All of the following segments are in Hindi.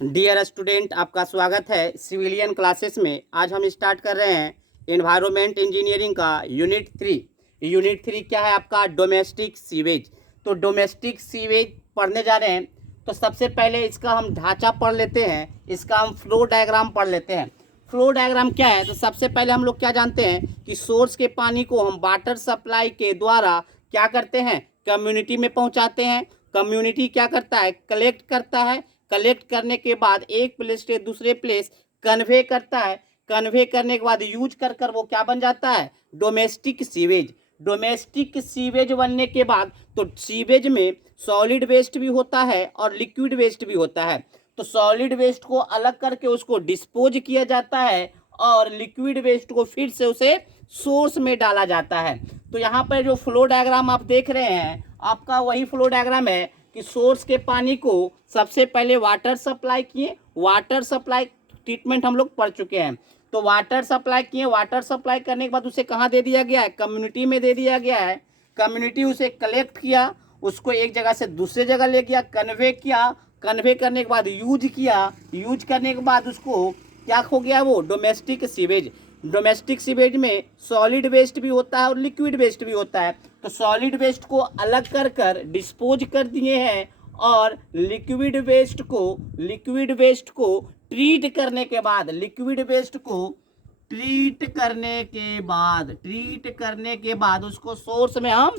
डियर स्टूडेंट, आपका स्वागत है सिविलियन क्लासेस में। आज हम स्टार्ट कर रहे हैं एनवायरनमेंट इंजीनियरिंग का यूनिट 3। यूनिट 3 क्या है आपका? Domestic sewage. तो डोमेस्टिक सीवेज पढ़ने जा रहे हैं। तो सबसे पहले इसका हम ढांचा पढ़ लेते हैं, इसका हम फ्लो डायग्राम पढ़ लेते हैं। फ्लो डायग्राम क्या है? तो सबसे पहले हम लोग क्या जानते हैं कि सोर्स के पानी को हम वाटर सप्लाई के द्वारा क्या करते हैं? कम्युनिटी में पहुंचाते हैं। कम्युनिटी क्या करता है? कलेक्ट करता है। कलेक्ट करने के बाद एक प्लेस से दूसरे प्लेस कन्वे करता है। कन्वे करने के बाद यूज कर कर वो क्या बन जाता है? Domestic sewage. डोमेस्टिक सीवेज बनने के बाद तो सीवेज में सॉलिड वेस्ट भी होता है और लिक्विड वेस्ट भी होता है। तो सॉलिड वेस्ट को अलग करके उसको डिस्पोज किया जाता है और लिक्विड वेस्ट को फिर से उसे सोर्स में डाला जाता है। तो यहाँ पर जो फ्लो डायग्राम आप देख रहे हैं, आपका वही फ्लो डायग्राम है कि सोर्स के पानी को सबसे पहले वाटर सप्लाई किए। वाटर सप्लाई ट्रीटमेंट हम लोग पढ़ चुके हैं। तो वाटर सप्लाई किए, वाटर सप्लाई करने के बाद उसे कहाँ दे दिया गया है? कम्युनिटी में दे दिया गया है। कम्युनिटी उसे कलेक्ट किया, उसको एक जगह से दूसरे जगह ले गया, कन्वे किया। कन्वे करने के बाद यूज किया। यूज करने के बाद उसको क्या हो गया? वो डोमेस्टिक सीवेज। डोमेस्टिक सीवेज में सॉलिड वेस्ट भी होता है और लिक्विड वेस्ट भी होता है। तो सॉलिड वेस्ट को अलग कर कर डिस्पोज कर दिए हैं और लिक्विड वेस्ट को ट्रीट करने के बाद उसको सोर्स में हम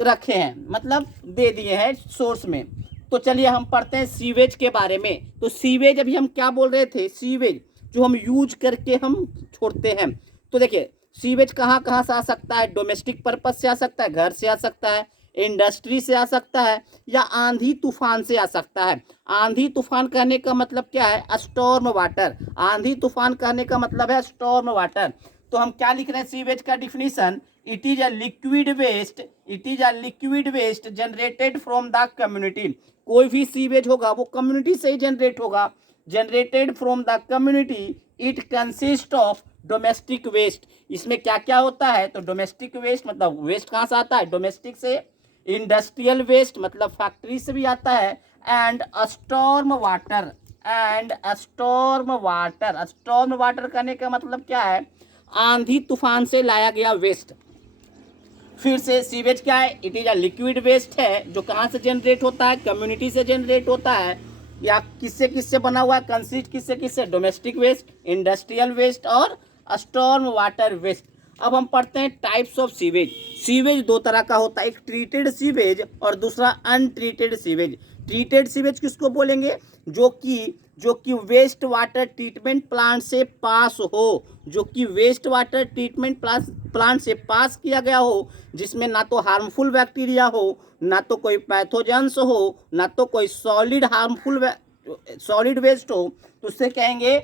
रखे हैं, मतलब दे दिए हैं सोर्स में। तो चलिए हम पढ़ते हैं सीवेज के बारे में। तो सीवेज अभी हम क्या बोल रहे थे? सीवेज जो हम यूज करके हम छोड़ते हैं। तो देखिए सीवेज कहाँ कहाँ से आ सकता है? डोमेस्टिक पर्पज से आ सकता है, घर से आ सकता है, इंडस्ट्री से आ सकता है, या आंधी तूफान से आ सकता है। आंधी तूफान कहने का मतलब क्या है? Storm water. आंधी तूफान कहने का मतलब है स्टॉर्म वाटर। तो हम क्या लिख रहे हैं? सीवेज का definition, it is a liquid waste generated from the community. कोई भी सीवेज होगा वो कम्युनिटी से ही जनरेट होगा। Generated from the community, it consist of domestic waste. इसमें क्या क्या होता है? तो डोमेस्टिक वेस्ट मतलब वेस्ट कहाँ से आता है? डोमेस्टिक से। इंडस्ट्रियल वेस्ट मतलब फैक्ट्री से भी आता है। एंड स्टॉर्म वाटर करने का मतलब क्या है? आंधी तूफान से लाया गया वेस्ट। फिर से सीवेज क्या है? It is a liquid waste है जो कहाँ से जनरेट होता है? कम्युनिटी से जनरेट होता है। या किससे किससे बना हुआ है? कंसिस्ट किससे किससे? डोमेस्टिक वेस्ट, इंडस्ट्रियल वेस्ट और स्टॉर्म वाटर वेस्ट। अब हम पढ़ते हैं टाइप्स ऑफ सीवेज। सीवेज दो तरह का होता है, एक ट्रीटेड सीवेज और दूसरा अनट्रीटेड सीवेज। ट्रीटेड सीवेज किसको बोलेंगे? जो कि वेस्ट वाटर ट्रीटमेंट प्लांट से पास हो, जो कि वेस्ट वाटर ट्रीटमेंट प्लांट से पास किया गया हो, जिसमें ना तो हार्मफुल बैक्टीरिया हो, ना तो कोई पैथोजेंस हो, ना तो कोई सॉलिड वेस्ट हो, तो उससे कहेंगे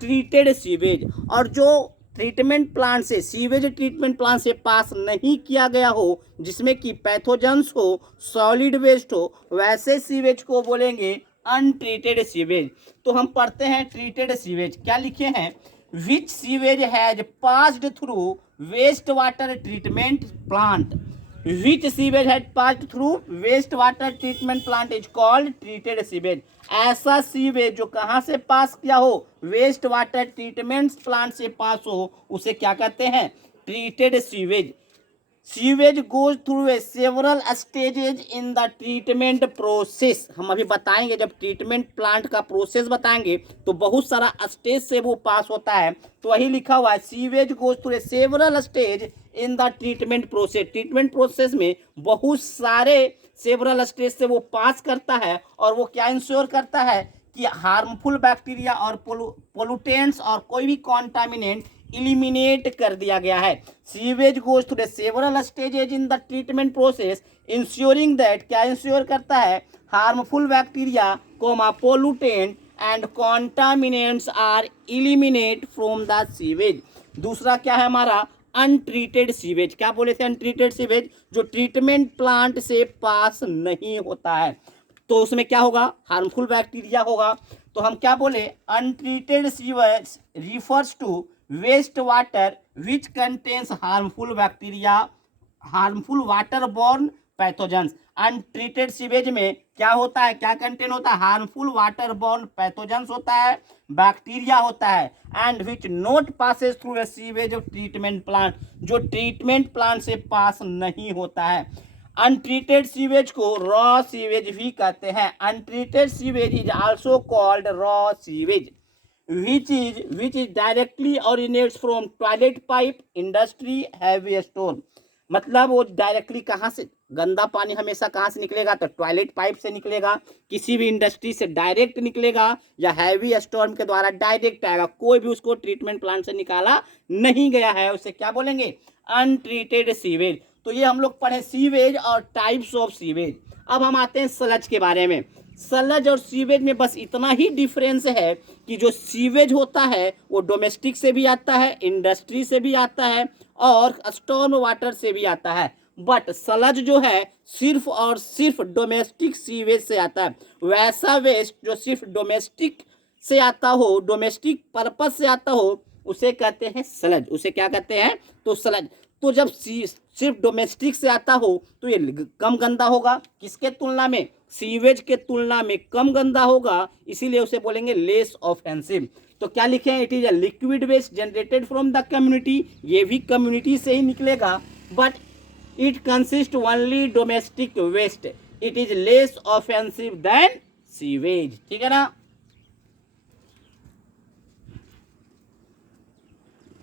ट्रीटेड सीवेज। और जो सीवेज ट्रीटमेंट प्लांट से पास नहीं किया गया हो, जिसमें कि पैथोजेंस हो, सॉलिड वेस्ट हो, वैसे सीवेज को बोलेंगे अनट्रीटेड सीवेज। तो हम पढ़ते हैं ट्रीटेड सीवेज। क्या लिखे हैं? Which sewage has passed through waste water treatment plant. Which sewage has passed through waste water treatment plant is called treated sewage. ऐसा सीवेज जो कहाँ से पास किया हो? वेस्ट वाटर ट्रीटमेंट प्लांट से पास हो, उसे क्या कहते हैं? Treated sewage. Sewage goes through a several stages in the treatment process. हम अभी बताएंगे, जब ट्रीटमेंट प्लांट का प्रोसेस बताएंगे तो बहुत सारा स्टेज से वो पास होता है। तो वही लिखा हुआ है, sewage goes through a several stage in the treatment process. Treatment process में बहुत सारे सेवरल स्टेज से वो पास करता है और वो क्या इंश्योर करता है कि हार्मफुल बैक्टीरिया और पोलूटेंट्स और कोई भी कॉन्टामिनेंट इलिमिनेट कर दिया गया है। Sewage goes through several stages in the treatment process ensuring that, क्या इंश्योर करता है? Harmful bacteria comma pollutant and contaminants are eliminate from the sewage. दूसरा क्या है हमारा? Untreated sewage. क्या बोले थे? अनट्रीटेड सीवेज जो ट्रीटमेंट प्लांट से पास नहीं होता है। तो उसमें क्या होगा? हार्मफुल बैक्टीरिया होगा। तो हम क्या बोले? Untreated sewage refers to waste water which contains harmful bacteria, harmful water borne pathogens. Untreated sewage में क्या होता है, क्या कंटेन होता है, हार्मफुल वाटर बॉर्न पैथोजेंस होता है, बैक्टीरिया होता है, and which not Passage through a sewage of treatment plant, जो ट्रीटमेंट प्लांट से पास नहीं होता है। अनट्रीटेड सीवेज को रॉ सीवेज भी कहते हैं। Untreated sewage is also called raw sewage which is directly originates from toilet pipe, industry, heavy storm। मतलब वो डायरेक्टली कहाँ से, गंदा पानी हमेशा कहाँ से निकलेगा, तो टॉयलेट पाइप से निकलेगा, किसी भी इंडस्ट्री से डायरेक्ट निकलेगा, या हैवी स्टॉर्म के द्वारा डायरेक्ट आएगा, कोई भी उसको ट्रीटमेंट प्लांट से निकाला नहीं गया है, उसे क्या बोलेंगे, अनट्रीटेड सीवेज। तो ये हम लोग पढ़े सीवेज और टाइप्स ऑफ सीवेज। अब हम आते हैं सलज के बारे में। सलज और सीवेज में बस इतना ही डिफरेंस है कि जो सीवेज होता है वो डोमेस्टिक से भी आता है, इंडस्ट्री से भी आता है, और स्टॉर्म वाटर से भी आता है। बट सलज जो है सिर्फ और सिर्फ डोमेस्टिक सीवेज से आता है। वैसा वेस्ट जो सिर्फ डोमेस्टिक से आता हो, डोमेस्टिक पर्पज से आता हो, उसे कहते हैं सलज। उसे क्या कहते हैं, तो सलज। तो जब सिर्फ डोमेस्टिक से आता हो तो ये कम गंदा होगा, किसके तुलना में, सीवेज के तुलना में कम गंदा होगा, इसीलिए उसे बोलेंगे लेस ऑफेंसिव। तो क्या लिखे हैं, it is a liquid waste generated from the community, ये भी कम्युनिटी से ही निकलेगा, but it consist only domestic waste, it is less offensive than sewage. ठीक है ना।